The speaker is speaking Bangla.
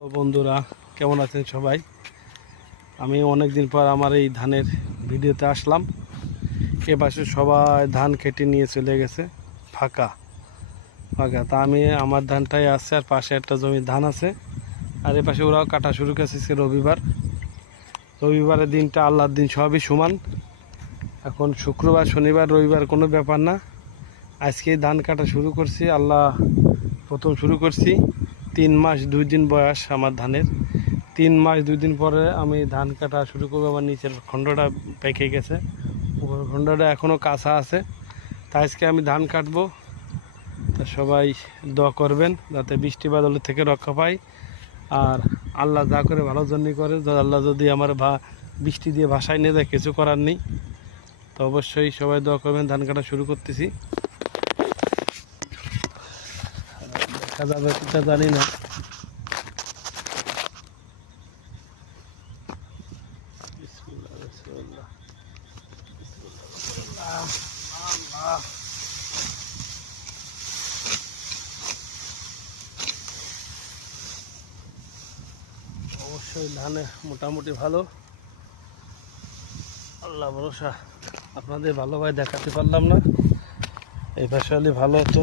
তো বন্ধুরা, কেমন আছেন সবাই? আমি অনেক দিন পর আমার এই ধানের ভিডিওতে আসলাম। এ পাশে সবাই ধান কেটে নিয়ে চলে গেছে, ফাঁকা ফাঁকা। তা আমি আমার ধানটাই আছে, আর পাশে একটা জমির ধান আছে, আর এ পাশে ওরাও কাটা শুরু করেছে। রবিবারের দিনটা আল্লাহর দিন, সবই সমান। এখন শুক্রবার, শনিবার, রবিবার কোনো ব্যাপার না। আজকে ধান কাটা শুরু করছি, আল্লাহ প্রথম শুরু করছি। 3 মাস 2 দিন বয়স আমার ধানের। 3 মাস 2 দিন পরে আমি ধান কাটা শুরু করবো। আমার নিচের খণ্ডটা পেকে গেছে, উপরের খণ্ডটা এখনও কাঁচা আছে। তাই আজকে আমি ধান কাটবো। তা সবাই দোয়া করবেন যাতে বৃষ্টি বাদলের থেকে রক্ষা পাই। আর আল্লাহ যা করে ভালোর জন্যই করে। আল্লাহ যদি আমার বৃষ্টি দিয়ে ভাসায় নিয়ে যায়, কিছু করার নেই। তো অবশ্যই সবাই দোয়া করবেন। ধান কাটা শুরু করতেছি। দেখা যাবে কিটা জানি না। অবশ্যই ধানে মোটামুটি ভালো, আল্লাহ ভরসা। আপনাদের ভালোভাবে দেখাতে পারলাম না, এই পাশে হলে ভালো হতো।